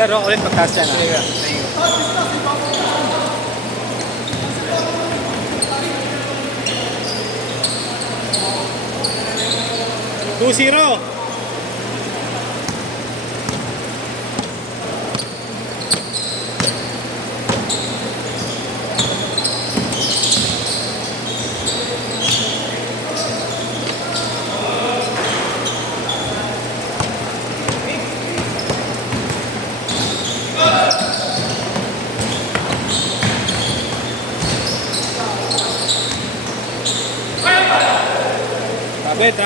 laro ulit pagtaas yan. Sige. Thank you. 2-0.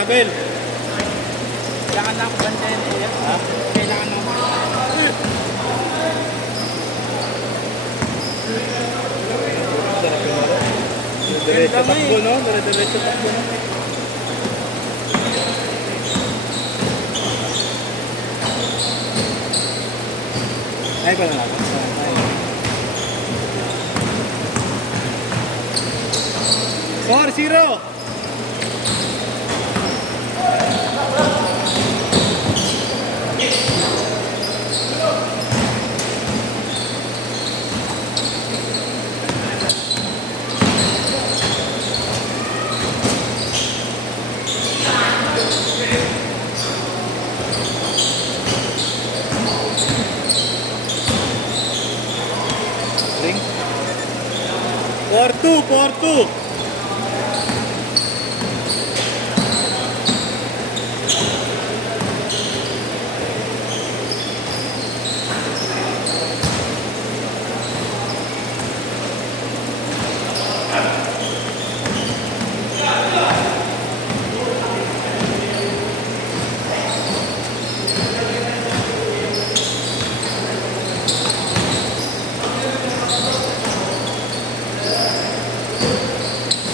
Travel. Kailangan na ako bantayan kuya. Ha? Kailangan na ako. Diretso takbo, no? Diretso takbo, no? Ay, pa na ako. 4-0. Ring. 4-2.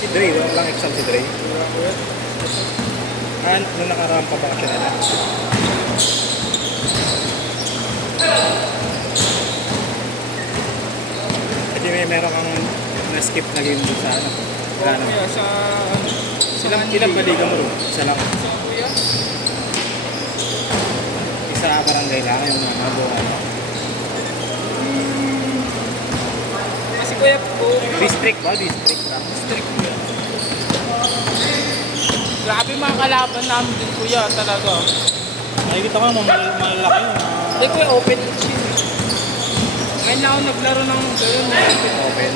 Si Dre, walang exam si Dre. Nung nakarampa pa siya nila. Kasi meron kang na-skip na game doon sa ano. Ano? Kuya, sa Ilang baliga mo rin? Isa lang. Sa kuya? Isa barangay lang yung mga buwan. Kasi kuya po. District ba? District lang. Strict kuya. Grabe mga kalaban namin din kuya talaga. Nakikita ko malalaki yun. Hindi kuya, open chin. Ngayon na ako naglaro ng gano'n na open. Open.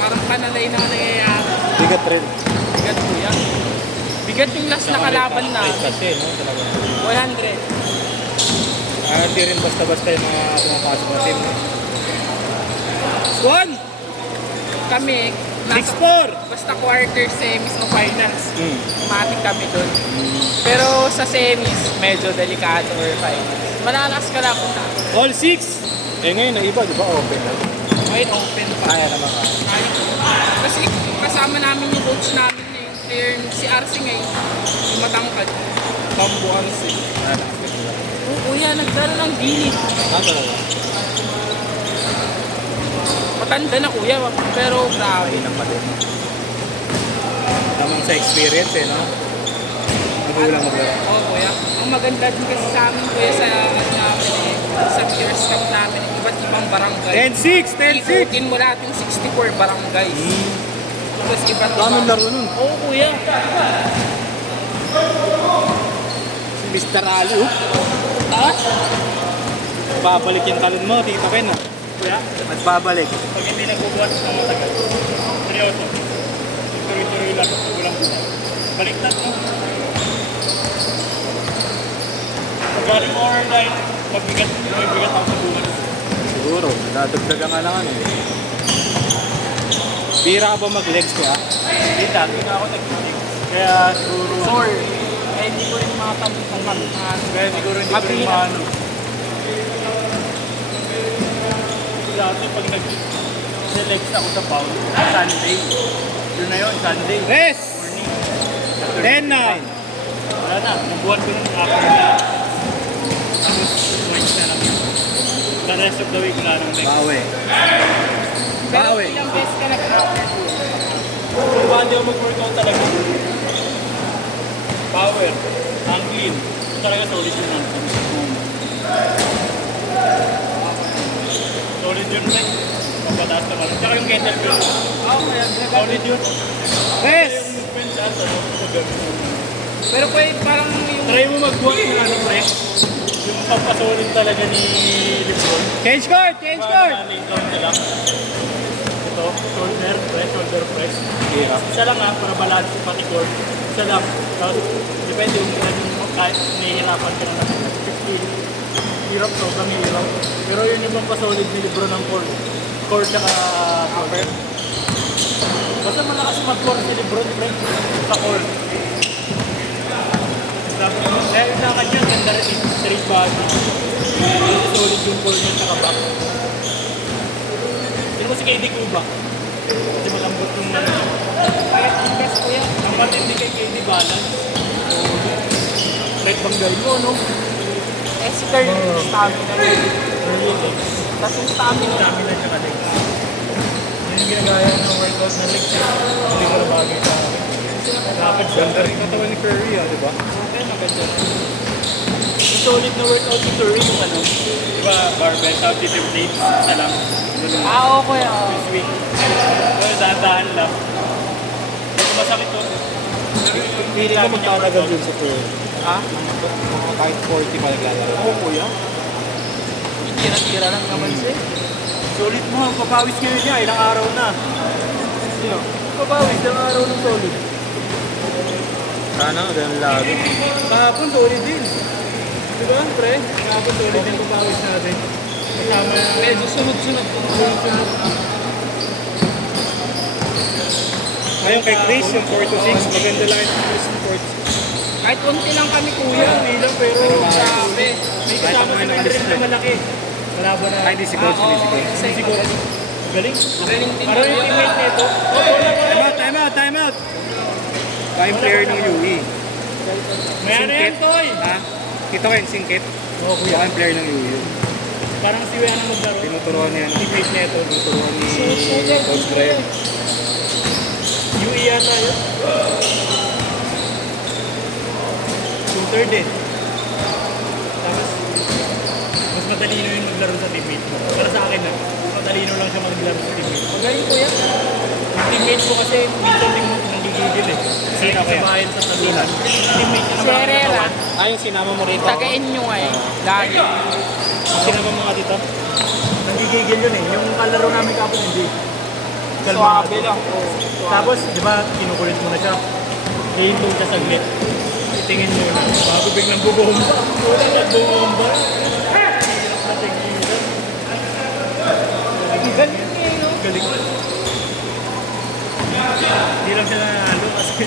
Parang panalay na nangyayari. Bigat rin. Bigat kuya. Bigat yung last na kalaban na. Kasi, no? Talaga. 100. Hindi rin basta-basta yung mga pumapasok na team. Swan! Kami, nasa 6-4! basta quarter, semis o finals. Hmm. Matik kami dun. Pero sa semis, medyo delikado or finals. Malalas ka lang kung na. All 6! Ngayon na iba, di ba? Open na. Ngayon, open pa. Kaya naman ka. Kaya ko. Kasi kasama namin yung coach namin na yung player, si Arce ngayon. Yung matangkad. Bambuan si. Oo, kuya, nagdala ng gilid. Talaga. Matanda na kuya, pero grabe. Mainam pa din. Tamang sa experience no? Magulang maglaro. Oo, kuya. Ang maganda din kasi sa amin, kuya, sa namin sa Peers Cup namin, iba't ibang barangay. 10-6! Ikutin mo lahat yung 64 barangays. Tapos iba't Daming laro nun. Oo, kuya. Si Mr. Ali, Taas? babalik yung talon mo, Tito Ken, Kuya, Nagbabalik. pag hindi nagbubuhat ng matagal, seryoso. Tuloy-tuloy lang, walang buhat. Baliktad mo. Pag galing overtime, mabigat ako sa buhat. Siguro, dadagdagan nga lang ano eh. Bira ka ba mag-legs kaya? Hindi, dati na ako nag-legs. Kaya siguro... Sore. Eh, hindi ko rin makatambit ng kantahan. Kaya siguro hindi ko rin maano. Dati pag nag-legs ako sa bowl, Sunday. Yun na yun, Sunday. Rest! Morning. 10-9. Wala na, nabuhat ko ng afternoon. Tapos, points na lang yun. The rest of the week, wala nang legs. Bawi. Pero Bawi. ilang beses ka nag-afternoon? Kung ba hindi ako mag-workout talaga? Power, ang clean. Ito talaga solid yun lang. yun na yun. Mapataas na pala. Tsaka yung kettlebell. Kaya Solid yun. Yes! Yung movement sa ano, sa ganun. Pero pwede parang yung... Try mo mag-buhat ng ano, pre. Yung pampasolid talaga ni Lebron. Change court! Change court! Main count na lang. Ito, shoulder press. Yeah. Isa lang para balance pati core. Isa lang. Tapos, depende kung ilan yung kahit nahihirapan ka naman. 15. Hirap to, kami hirap. Pero yun yung pampasolid ni Lebron ng core. Core tsaka upper. Basta malakas mag-core si Lebron, pre. Sa core. Kaya yung lakad niya, ganda rin straight body. Solid yung core niya sa back. Sino mo si KD Kubak? Kasi malambot yung Kaya tigas ko yan. ang matindi kay KD balance. Straight banggay mo, no? Si Curl, stamina. Tapos yung stamina. Stamina tsaka legs. Yun yung ginagaya ng workout na legs. Hindi ko na bagay sa akin. Dapat Ganda rin katawan ni Curry, di ba? Okay, maganda. yung solid na workout ni Curry yung ano. Diba, barbell, tawag dito yung plates, isa lang. Okay. This week. Pero dahan-dahan lang. Hindi ko masakit to. Hindi ko magtatagal dun sa Curry. Ha? Mga kahit 40 pa naglalaro. Oo, kuya. Tira-tira lang naman siya. Solid mo, papawis ngayon niya, ilang araw na. Sino? Papawis, ilang araw ng solid. Sana, ganun lalo. Kahapon, solid din. Diba, pre? Kahapon, solid din papawis natin. Kasama na. Medyo sunod-sunod. Ngayon kay Chris, yung 4 to 6, maganda lang yung Chris yung 4 to 6. Kahit konti lang kami kuya. Hindi lang, pero Sabi. may kasama si Wendell na malaki. Malaban na. Ay, di si coach, di si coach. Si Coach. Galing. Galing din Parang yung yun. teammate nito. Time out, time out! Prime player ng UE. May ano yan, Toy? Ha? Kita ko yung singkit. Oo, kuya. Prime player ng UE. Parang si Wena maglaro. Tinuturuan niya ng Teammate nito. tinuturuan ni Coach Brian. UE yata yun. Shooter din. Tapos, mas matalino yung maglaro sa teammate mo. Para sa akin na, mas matalino lang siya maglaro sa teammate mo. Magaling kuya. Yung teammate mo kasi, minsan din mo nanggigigil eh. Sino Kahit kaya? sa bayan sa talunan. Teammate niya Si naman ang Herrera. katawan. Ah, yung sinama mo rito. Tagain nyo nga eh. Lagi. Sinama mo nga dito? Nanggigigil yun eh. Yung kalaro namin kapon hindi. Suwabe lang. Tapos, di ba, kinukulit mo na siya. Hihintong siya saglit. Itingin mo na. Bago biglang bubomba. Wala na bubomba. Galing niya eh, no? Galing. Hindi lang siya nanalo kasi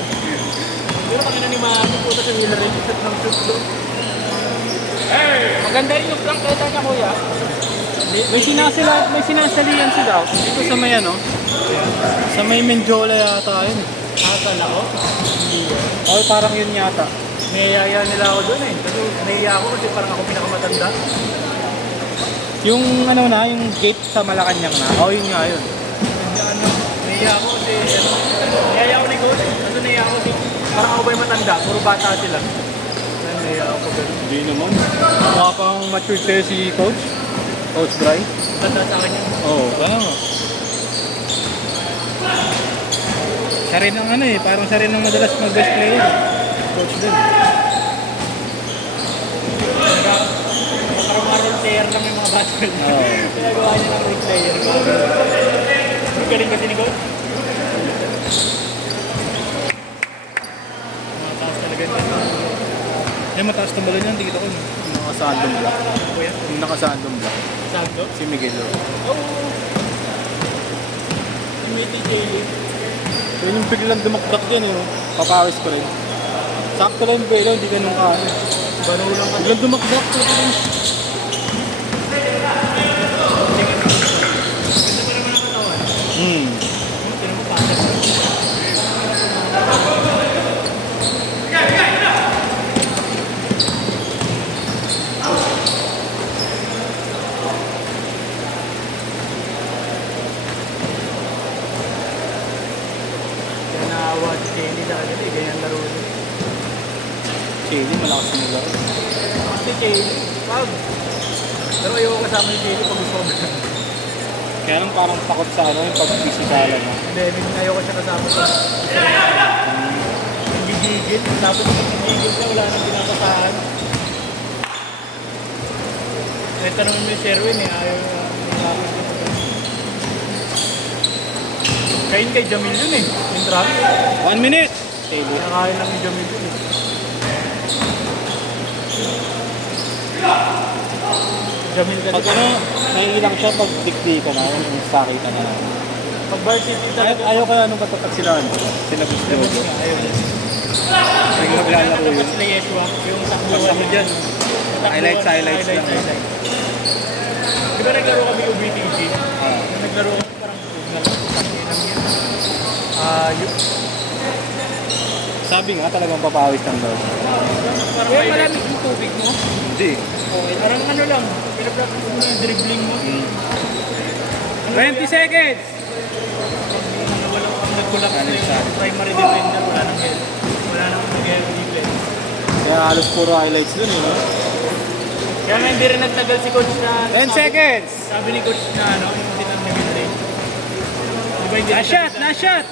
pero kami na ni Mami puta sa Hillary at ng shoot doon. Maganda rin yung prangketa niya kuya. May sinasalian sila. Dito sa may ano? Sa may Menjola yata yun. Asal ako? Hindi yun. Oh, parang yun yata. Niyaya nila ako doon eh. Kasi nahiya ako kasi parang ako pinakamatanda. Yung ano na, yung gate sa Malacanang na. Oh, yun nga yun. Hindi ano, nahiya ako kasi ano, niyaya ako ni Coach. Kasi nahiya ako kasi parang ako ba yung matanda? Puro bata sila. Kaya nahiya ako pag gano'n. Hindi naman. Mukha pang mature sa'yo si Coach. Coach Bry. Tanda sa akin yan. Oo, kaya nga. Siya rin ang ano eh, parang siya rin ang madalas mag-best player. Coach din. Parang mga role player lang yung mga battle. Oo. Pinagawa niya ng role player. Ang galing kasi ni Coach. Mataas talaga yun. Yung mataas na bala niya, hindi kita ko. Yung nakasandong block. Kuya, Yung nakasandong block. sakto. Si Miguel. Oo. Yung may TJ. So yung biglang dumakdak din eh. Papawis ko rin. Sakto lang yung belo, hindi ganun ka. Bano lang kasi. Biglang dumakdak. Ganda pa naman ang katawan. Tinan mo pasok. Kaya naawa si Kenny sa kanila eh. Ganyan laro niya. Chili, malakas yung laro. Kasi Kenny, pag. Pero ayoko kasama ni Kenny pag gusto ko. Kaya nang parang takot sa ano, yung pag-pisikalan mo. Hindi, ayoko siya kasama sa nagigigil. Tapos nagigigil siya, wala nang pinapasahan. Eh, tanongin mo yung Sherwin eh, ayaw nangyari dito. Kain kay Jamil yun eh, yung Travis. 1 minute! Taylor. Nakain lang ni Jamil yun eh. Jamil kasi. Pag ano, nahihilang siya pag dikdi ka na, yung sakita na. Pag varsity talaga. Ayaw kaya nung katatak sila, ano? Sila gusto mo. Ayaw. Pag maglalaro yun. Sila Yeshua, yung takbuhan mo dyan. Highlights lang. Di ba naglaro kami UBTG? Ah. Naglaro kami parang Sabi nga talagang papawis ng daw. parang Kaya malamig yung tubig mo. Hindi. parang ano lang, pinapractice mo yung dribbling mo. 20 seconds! Wala kang nagkulak sa yung primary defender, wala nang help. Wala nang nag-help defense. Kaya halos puro highlights dun eh, no? Kaya nga hindi rin nagtagal si coach na... 10 seconds! Sabi ni coach na ano, yung tinang nag-help. Di ba hindi Na shot! nagtagal- Na shot!